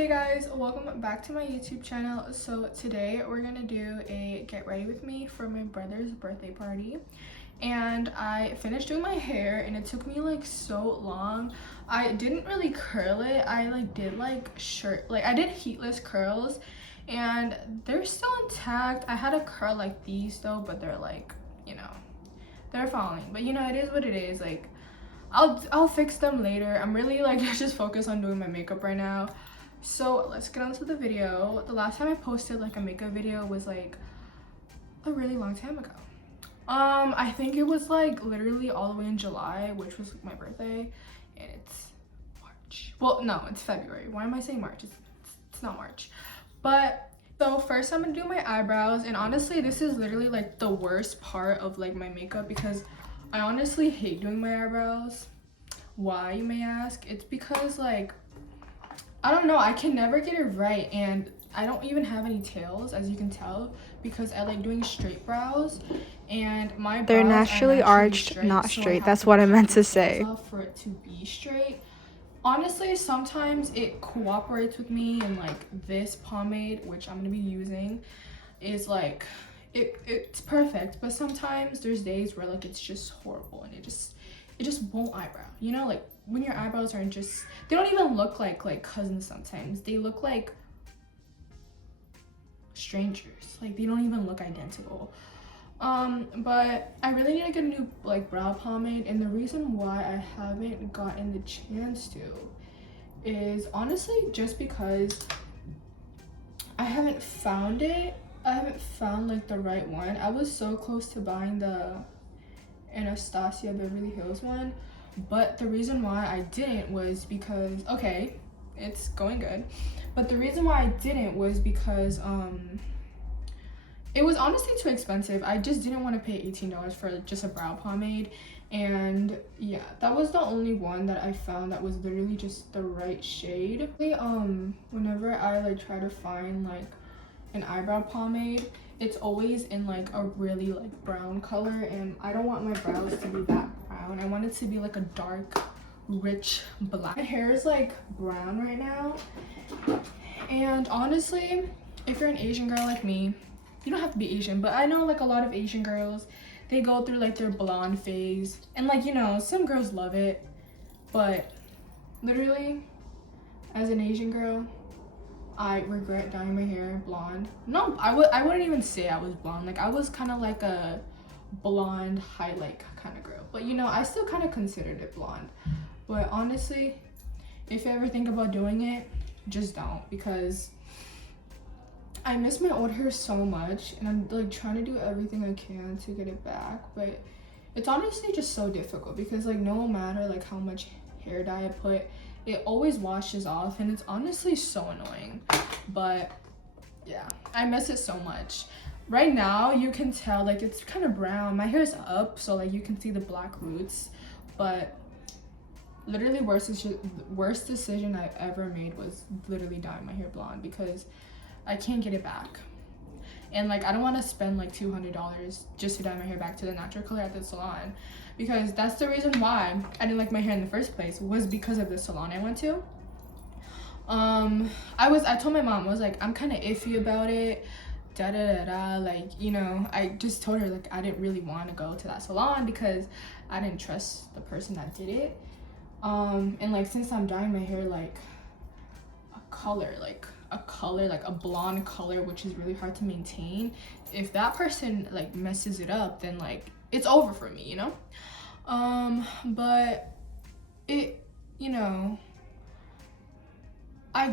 Hey guys, welcome back to my YouTube channel. So today we're gonna do a get ready with me for my brother's birthday party, and I finished doing my hair and it took me like so long. I didn't really curl it. I did heatless curls and they're still intact. I had a curl like these though, but they're like, they're falling, but it is what it is. Like I'll fix them later. I'm really like just focused on doing my makeup right now. So let's get on to the video. The last time I posted like a makeup video was like a really long time ago. I think it was like literally all the way in July, which was my birthday, and it's March. Well, no, it's February. Why am I saying March? It's not March. But so first I'm gonna do my eyebrows, and honestly this is literally like the worst part of like my makeup because I honestly hate doing my eyebrows. Why, you may ask? It's because like I don't know, I can never get it right, and I don't even have any tails, as you can tell, because I like doing straight brows, and my they're brows naturally arched, straight, not so straight. That's what I meant to say. for it to be straight. Honestly, sometimes it cooperates with me, and like this pomade, which I'm gonna be using, is like it's perfect, but sometimes there's days where like it's just horrible and it just won't eyebrow, like when your eyebrows aren't just, they don't even look like cousins. Sometimes they look like strangers, like they don't even look identical. But I really need to get a new like brow pomade, and the reason why I haven't gotten the chance to is honestly just because I haven't found it. I haven't found like the right one. I was so close to buying the Anastasia Beverly Hills one, but the reason why I didn't was because, okay, it's going good, but the reason why I didn't was because it was honestly too expensive. I just didn't want to pay $18 for just a brow pomade, and yeah, that was the only one that I found that was literally just the right shade. Whenever I like try to find like an eyebrow pomade, it's always in like a really like brown color, and I don't want my brows to be that brown. I want it to be like a dark, rich black. My hair is like brown right now, and honestly, if you're an Asian girl like me, you don't have to be Asian, but I know like a lot of Asian girls, they go through like their blonde phase, and like some girls love it, but literally as an Asian girl, I regret dyeing my hair blonde. No, I wouldn't even say I was blonde. Like I was kind of like a blonde highlight kind of girl, but I still kind of considered it blonde. But honestly, if you ever think about doing it, just don't, because I miss my old hair so much, and I'm like trying to do everything I can to get it back, but it's honestly just so difficult because like no matter like how much hair dye I put, it always washes off, and it's honestly so annoying. But yeah, I miss it so much. Right now you can tell like it's kind of brown. My hair's up, so like you can see the black roots, but literally worst decision I've ever made was literally dyeing my hair blonde, because I can't get it back, and like I don't want to spend like $200 just to dye my hair back to the natural color at the salon, because that's the reason why I didn't like my hair in the first place, was because of the salon I went to. I told my mom, I was like, I'm kind of iffy about it, da da da da, like I just told her like I didn't really want to go to that salon because I didn't trust the person that did it. And like since I'm dyeing my hair like a color, like a blonde color, which is really hard to maintain, if that person like messes it up, then like it's over for me, but it, I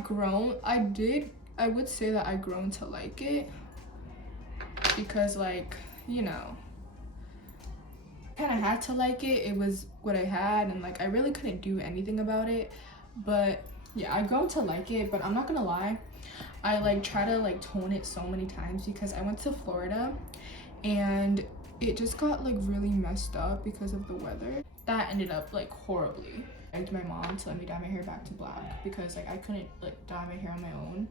would say that I grown to like it, because like kind of had to like it. It was what I had, and like I really couldn't do anything about it. But yeah, I grown to like it, but I'm not gonna lie, I like try to like tone it so many times because I went to Florida and it just got like really messed up because of the weather. That ended up like horribly. I begged my mom to let me dye my hair back to black because like I couldn't like dye my hair on my own.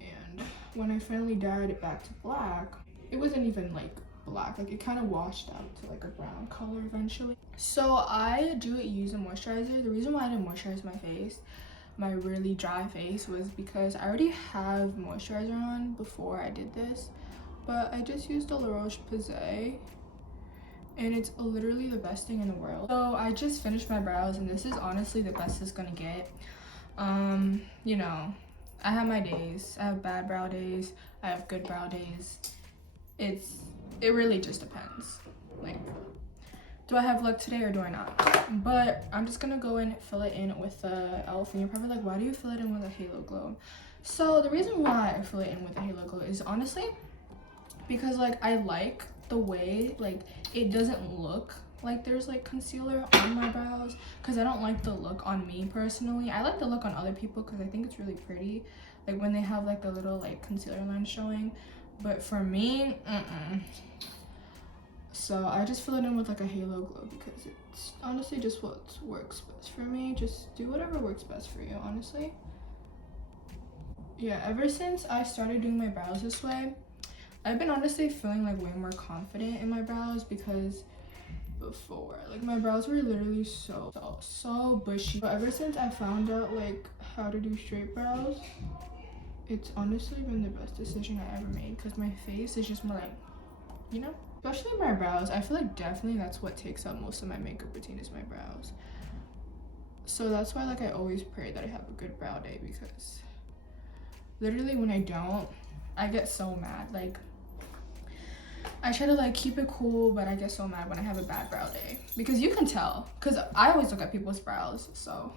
And when I finally dyed it back to black, it wasn't even like black, like it kind of washed out to like a brown color eventually. So I do use a moisturizer. The reason why I didn't moisturize my face my really dry face was because I already have moisturizer on before I did this, but I just used the La Roche-Posay, and it's literally the best thing in the world. So I just finished my brows, and this is honestly the best it's gonna get. You know, I have my days. I have bad brow days, I have good brow days. It really just depends. Like, do I have luck today or do I not? But I'm just gonna go and fill it in with the e.l.f. And you're probably like, why do you fill it in with a halo glow? So the reason why I fill it in with a halo glow is honestly because like I like the way like it doesn't look like there's like concealer on my brows, because I don't like the look on me personally. I like the look on other people because I think it's really pretty, like when they have like the little like concealer line showing, but for me, So I just fill it in with like a halo glow because it's honestly just what works best for me. Just do whatever works best for you, honestly. Yeah, ever since I started doing my brows this way, I've been honestly feeling like way more confident in my brows, because before, like, my brows were literally so bushy. But ever since I found out like how to do straight brows, it's honestly been the best decision I ever made, because my face is just more like, you know, especially my brows. I feel like definitely that's what takes up most of my makeup routine is my brows. So that's why like I always pray that I have a good brow day, because literally when I don't, I get so mad. Like, I try to like keep it cool, but I get so mad when I have a bad brow day, because you can tell, because I always look at people's brows. So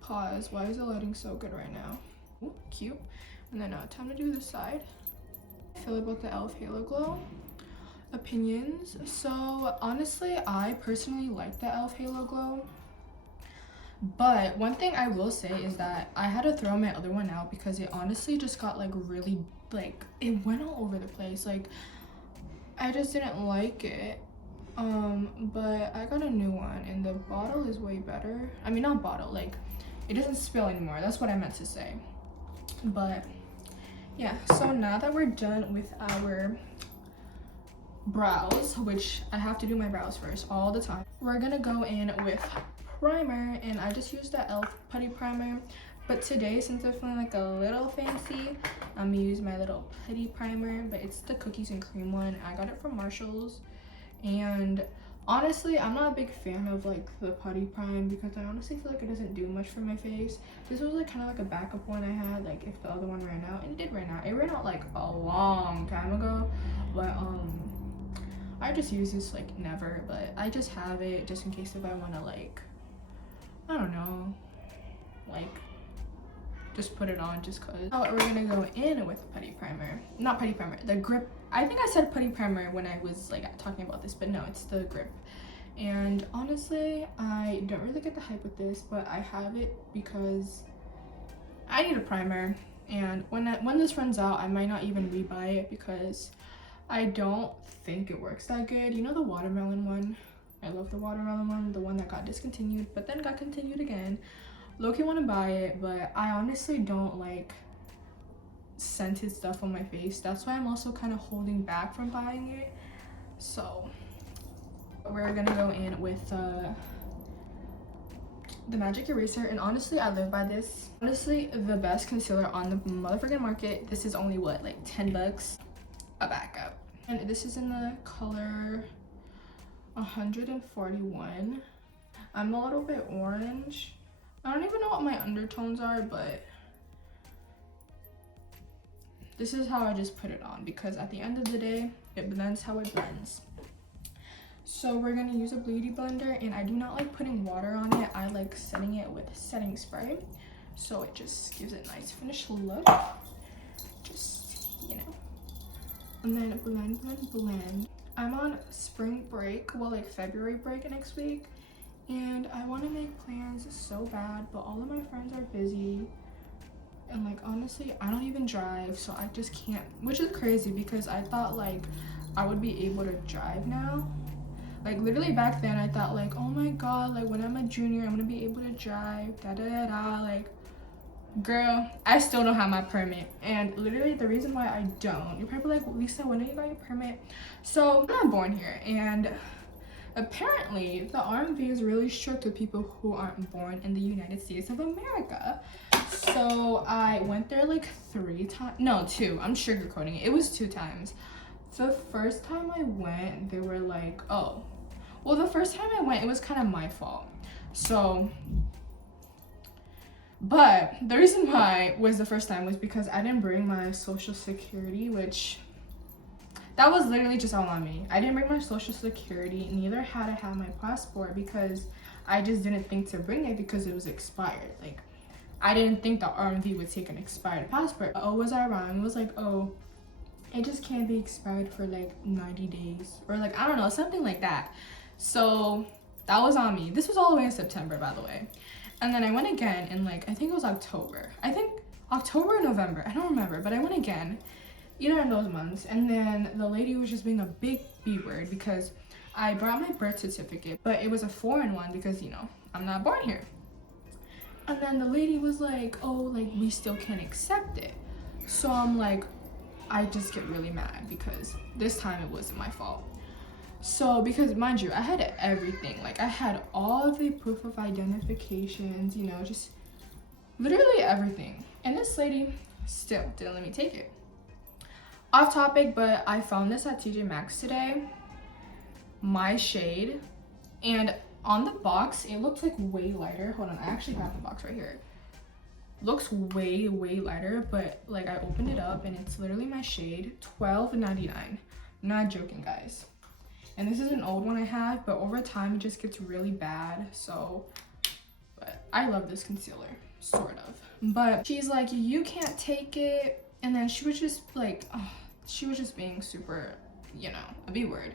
pause, why is the lighting so good right now? Ooh, cute. And then time to do this side. I feel about the e.l.f. Halo Glow. Opinions. So honestly, I personally like the e.l.f. Halo Glow, but one thing I will say is that I had to throw my other one out because it honestly just got like really, like, it went all over the place. Like, I just didn't like it. But I got a new one and the bottle is way better. I mean, not bottle, like, it doesn't spill anymore. That's what I meant to say. But yeah, so now that we're done with our brows, which I have to do my brows first all the time, we're gonna go in with primer, and I just used the e.l.f. putty primer. But today, since I'm feeling like a little fancy, I'm gonna use my little putty primer, but it's the cookies and cream one. I got it from Marshall's, and honestly, I'm not a big fan of like the putty prime because I honestly feel like it doesn't do much for my face. This was like kind of like a backup one I had, like if the other one ran out, and it did ran out. It ran out like a long time ago, but I just use this like never, but I just have it just in case if I want to, like, I don't know, like just put it on just cause. Now we're gonna go in with putty primer, not putty primer, the grip. I think I said putty primer when I was like talking about this, but no, it's the grip. And honestly, I don't really get the hype with this, but I have it because I need a primer, and when this runs out, I might not even rebuy it because I don't think it works that good. You know the watermelon one? I love the watermelon one, the one that got discontinued but then got continued again. Low-key want to buy it, but I honestly don't like scented stuff on my face. That's why I'm also kind of holding back from buying it. So we're gonna go in with the magic eraser, and honestly I live by this. Honestly, the best concealer on the motherfucking market. This is only what, like 10 bucks a backup, and this is in the color 141. I'm a little bit orange. I don't even know what my undertones are, but this is how I just put it on, because at the end of the day, it blends how it blends. So we're gonna use a beauty blender, and I do not like putting water on it. I like setting it with setting spray, so it just gives it a nice finished look. Just, you know. And then blend. I'm on spring break, well, like February break next week, and I want to make plans so bad, but all of my friends are busy, and like honestly I don't even drive, so I just can't, which is crazy because I thought like I would be able to drive now. Like literally back then I thought like, oh my god, like when I'm a junior I'm gonna be able to drive, like, girl, I still don't have my permit. And literally the reason why I don't, you're probably like, Lisa, when did you got your permit? So I'm not born here, and apparently the RMV is really strict with people who aren't born in the United States of America. So I went there like 3 times, no, 2. I'm sugarcoating it. It was 2 times. The first time I went, they were like, oh, well, the first time I went, it was kind of my fault. So, but the reason why was the first time was because I didn't bring my social security, which that was literally just all on me. I didn't bring my social security, neither had I had my passport, because I just didn't think to bring it because it was expired. Like, I didn't think the RMV would take an expired passport. Oh, was I wrong? It was like, oh, it just can't be expired for like 90 days or like, I don't know, something like that. So that was on me. This was all the way in September, by the way. And then I went again in like, I think it was October. I think October or November, I don't remember, but I went again, either in those months. And then the lady was just being a big B word because I brought my birth certificate, but it was a foreign one because, you know, I'm not born here. And then the lady was like, oh, like, we still can't accept it. So I'm like, I just get really mad because this time it wasn't my fault. So, because mind you, I had everything. Like, I had all of the proof of identifications, you know, just literally everything. And this lady still didn't let me take it. Off topic, but I found this at TJ Maxx today. My shade. And on the box, it looks like way lighter. Hold on, I actually have the box right here. Looks way lighter, but like I opened it up and it's literally my shade. $12.99. Not joking, guys. And this is an old one I have, but over time it just gets really bad. So, but I love this concealer, sort of. But she's like, you can't take it. And then she was just like, oh, she was just being super, you know, a B word.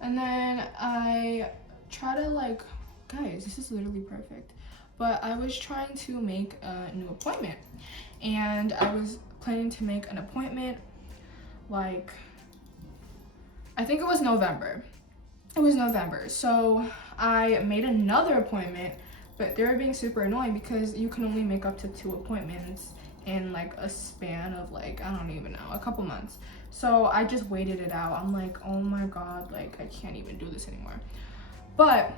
And then I try to like, guys, this is literally perfect. But I was trying to make a new appointment. And I was planning to make an appointment like, I think it was November. It was November. So I made another appointment, but they were being super annoying because you can only make up to 2 appointments in like a span of like, I don't even know, a couple months. So I just waited it out. I'm like, oh my God, like I can't even do this anymore. But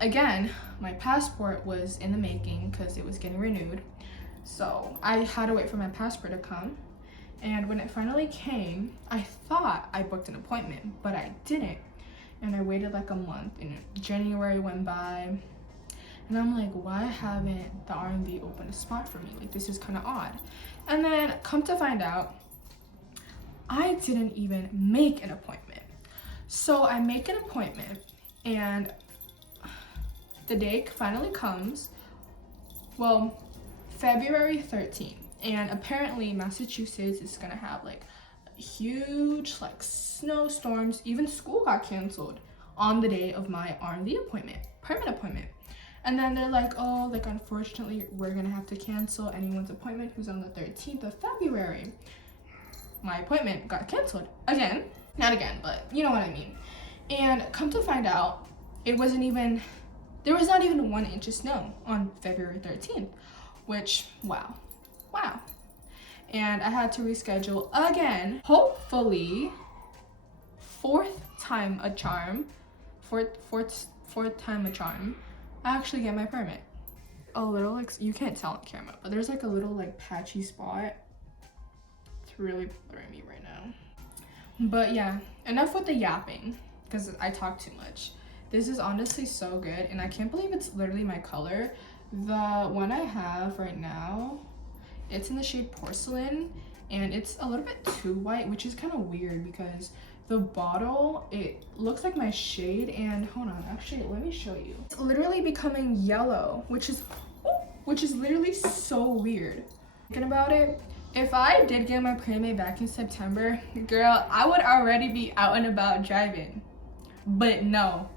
again, my passport was in the making because it was getting renewed. So I had to wait for my passport to come. And when it finally came, I thought I booked an appointment, but I didn't. And I waited like a month, and January went by. And I'm like, why haven't the RMV opened a spot for me? Like, this is kind of odd. And then come to find out, I didn't even make an appointment. So I make an appointment, and the day finally comes, well, February 13th. And apparently Massachusetts is gonna have like huge like snowstorms. Even school got canceled on the day of my RMV appointment, permit appointment. And then they're like, oh, like unfortunately we're gonna have to cancel anyone's appointment who's on the 13th of February. My appointment got canceled again, not again, but you know what I mean. And come to find out, it wasn't even, there was not even 1 inch of snow on February 13th, which, wow. And I had to reschedule again. Hopefully, fourth time a charm, I actually get my permit. A little, like, you can't tell on camera, but there's like a little like patchy spot. It's really bothering me right now. But yeah, enough with the yapping, because I talk too much. This is honestly so good, and I can't believe it's literally my color. The one I have right now, it's in the shade Porcelain, and it's a little bit too white, which is kind of weird because the bottle, it looks like my shade, and hold on, actually, let me show you. It's literally becoming yellow, which is literally so weird. Thinking about it, if I did get my permit back in September, girl, I would already be out and about driving. But no,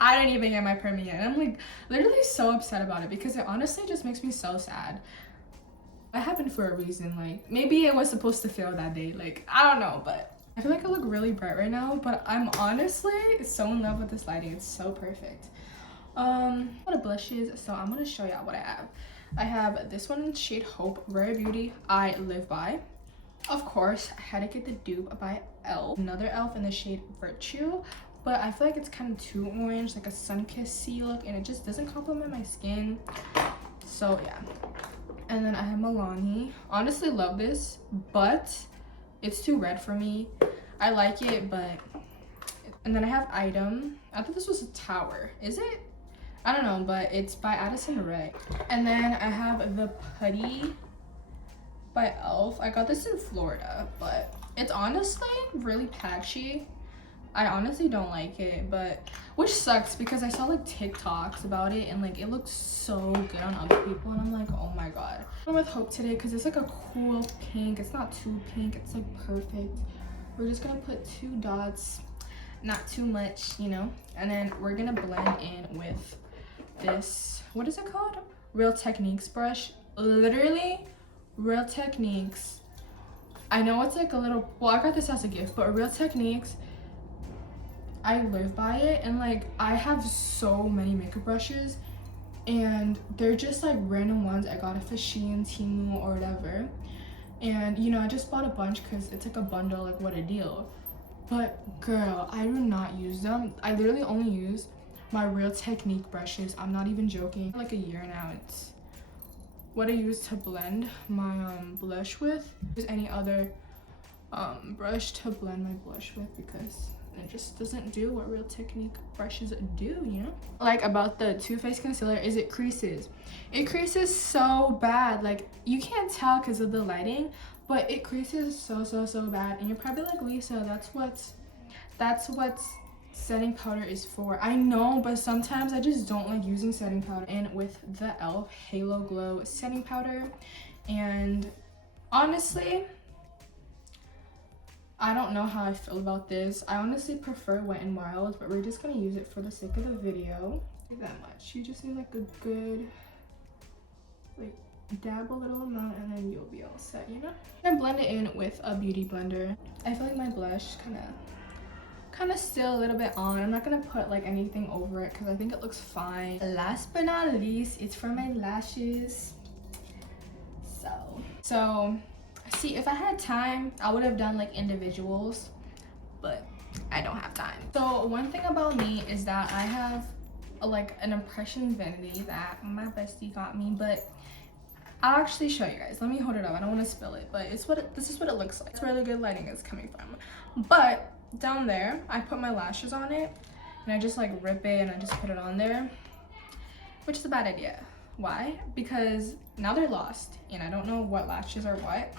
I didn't even get my permit yet. I'm like literally so upset about it because it honestly just makes me so sad. It happened for a reason. Like, maybe it was supposed to fail that day. Like, I don't know, but I feel like I look really bright right now, but I'm honestly so in love with this lighting. It's so perfect. A lot of blushes, so I'm gonna show y'all what I have. I have this one in shade Hope, Rare Beauty, I Live By. Of course, I had to get the dupe by e.l.f. Another e.l.f. in the shade Virtue. but I feel like it's kind of too orange, like a sun-kissed look, and it just doesn't complement my skin. So yeah. And then I have Milani. Honestly love this, but it's too red for me. I like it, but... And then I have Item. I thought this was a tower. Is it? I don't know, but it's by Addison Rae. And then I have the Putty by e.l.f. I got this in Florida, but it's honestly really patchy. I honestly don't like it, but which sucks because I saw like TikToks about it and like it looked so good on other people, and I'm like, oh my god. I'm with Hope today because it's like a cool pink. It's not too pink, it's like perfect. We're just gonna put 2 dots, not too much, you know, and then we're gonna blend in with this, what is it called? Real Techniques brush. Literally Real Techniques. I know it's like a little, well, I got this as a gift, but Real Techniques, I live by it, and like I have so many makeup brushes and they're just like random ones I got off of Shein, Temu, or whatever, and you know, I just bought a bunch because it's like a bundle, like what a deal. But girl, I do not use them. I literally only use my Real Technique brushes. I'm not even joking. Like a year now. It's what I use to blend my blush with. Use any other brush to blend my blush with because it just doesn't do what Real Technique brushes do, you know? Like about the Too Faced concealer is it creases. It creases so bad. Like you can't tell because of the lighting, but it creases so bad. And you're probably like, Lisa, that's what setting powder is for. I know, but sometimes I just don't like using setting powder. And with the e.l.f. Halo Glow setting powder, and honestly, I don't know how I feel about this. I honestly prefer Wet n Wild, but we're just gonna use it for the sake of the video. Not that much. You just need like a good, like, dab a little amount, and then you'll be all set, you know? I'm gonna blend it in with a beauty blender. I feel like my blush kind of still a little bit on. I'm not gonna put like anything over it because I think it looks fine. Last but not least, it's for my lashes. So see, if I had time, I would have done like individuals, but I don't have time. So one thing about me is that I have like an impression vanity that my bestie got me, but I'll actually show you guys. Let me hold it up. I don't want to spill it, but this is what it looks like. It's where the good lighting is coming from. But down there, I put my lashes on it, and I just like rip it and I just put it on there, which is a bad idea. Why? Because now they're lost, and I don't know what lashes are what.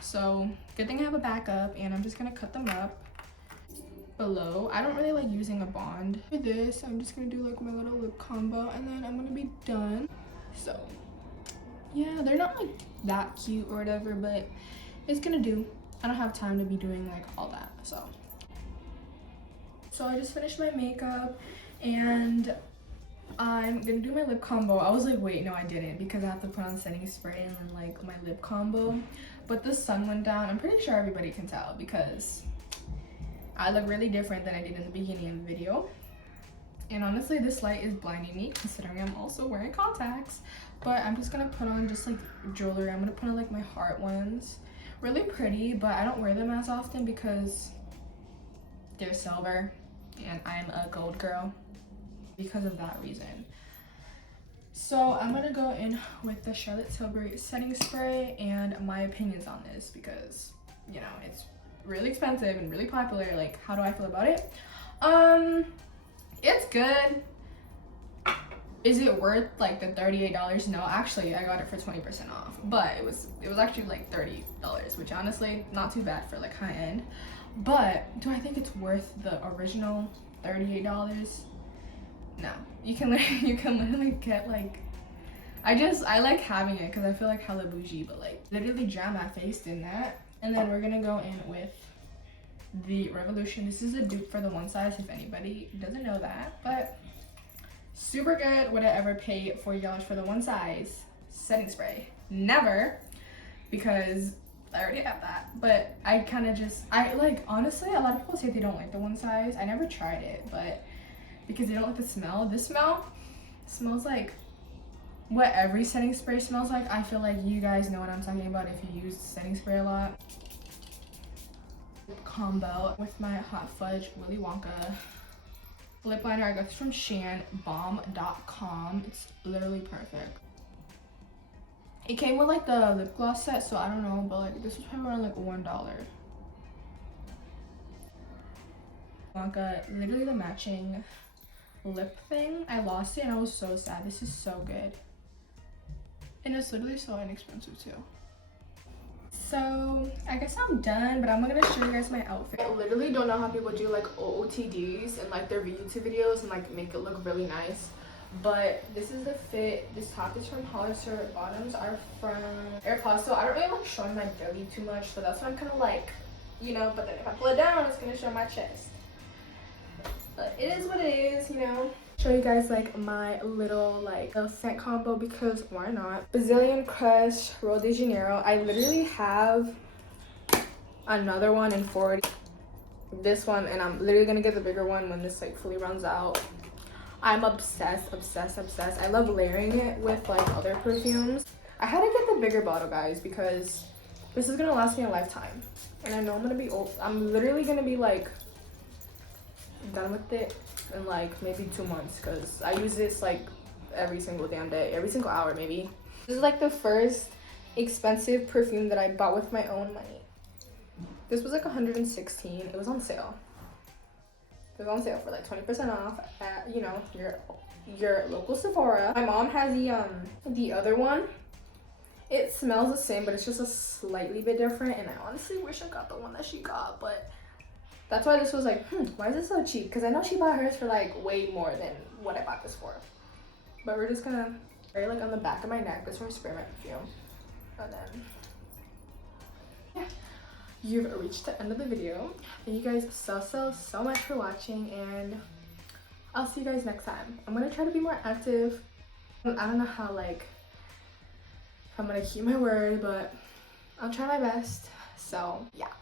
So good thing I have a backup, and I'm just gonna cut them up below. I don't really like using a bond. For this, I'm just gonna do like my little lip combo, and then I'm gonna be done. So yeah, they're not like that cute or whatever, but it's gonna do. I don't have time to be doing like all that. So I just finished my makeup, and I'm gonna do my lip combo. I was like, wait, no I didn't, because I have to put on setting spray and then like my lip combo, but the sun went down. I'm pretty sure everybody can tell because I look really different than I did in the beginning of the video. And honestly, this light is blinding me considering I'm also wearing contacts. But I'm just gonna put on just like jewelry. I'm gonna put on like my heart ones. Really pretty, but I don't wear them as often because they're silver and I'm a gold girl because of that reason. So I'm gonna go in with the Charlotte Tilbury setting spray and my opinions on this because, you know, it's really expensive and really popular. Like, how do I feel about it? It's good. Is it worth like the $38? No, actually I got it for 20% off, but it was actually like $30, which honestly not too bad for like high end. But do I think it's worth the original $38? No. You can literally get like, I like having it because I feel like hella bougie, but like literally jam my face in that. And then we're gonna go in with the Revolution. This is a dupe for the one size if anybody doesn't know that, but super good. Would I ever pay $40 for the one size setting spray? Never, because I already have that. But I kind of I like, honestly, a lot of people say they don't like the one size. I never tried it, but because they don't like the smell. This smell smells like what every setting spray smells like. I feel like you guys know what I'm talking about if you use setting spray a lot. Combo with my Hot Fudge Willy Wonka lip liner. I got this from shanbomb.com. It's literally perfect. It came with like the lip gloss set, so I don't know, but like this was probably around like $1. Blanca, literally the matching lip thing. I lost it and I was so sad. This is so good. And it's literally so inexpensive too. So I guess I'm done, but I'm gonna show you guys my outfit. I literally don't know how people do like OOTDs and like their YouTube videos and like make it look really nice. But this is the fit. This top is from Hollister. Bottoms are from Aeropostale. I don't really like showing my belly too much, so that's why I'm kind of like, you know. But then if I pull it down, it's gonna show my chest. But it is what it is, you know. Show you guys like my little like scent combo because why not? Brazilian Crush Rio de Janeiro. I literally have another one in 40. This one, and I'm literally gonna get the bigger one when this like fully runs out. I'm obsessed. I love layering it with like other perfumes. I had to get the bigger bottle, guys, because this is gonna last me a lifetime. And I know I'm gonna be old. I'm literally gonna be like done with it in like maybe 2 months because I use this like every single damn day, every single hour maybe. This is like the first expensive perfume that I bought with my own money. This was like 116. It was on sale. It was on sale for like 20% off at, you know, your local Sephora. My mom has the other one. It smells the same, but it's just a slightly bit different, and I honestly wish I got the one that she got, but that's why this was like, why is this so cheap? Because I know she bought hers for like way more than what I bought this for. But we're just gonna wear it like on the back of my neck. This from Spearmint Perfume. And then, yeah. You've reached the end of the video. Thank you guys so much for watching, and I'll see you guys next time. I'm gonna try to be more active. I don't know how, like, if I'm gonna keep my word, but I'll try my best. So, yeah.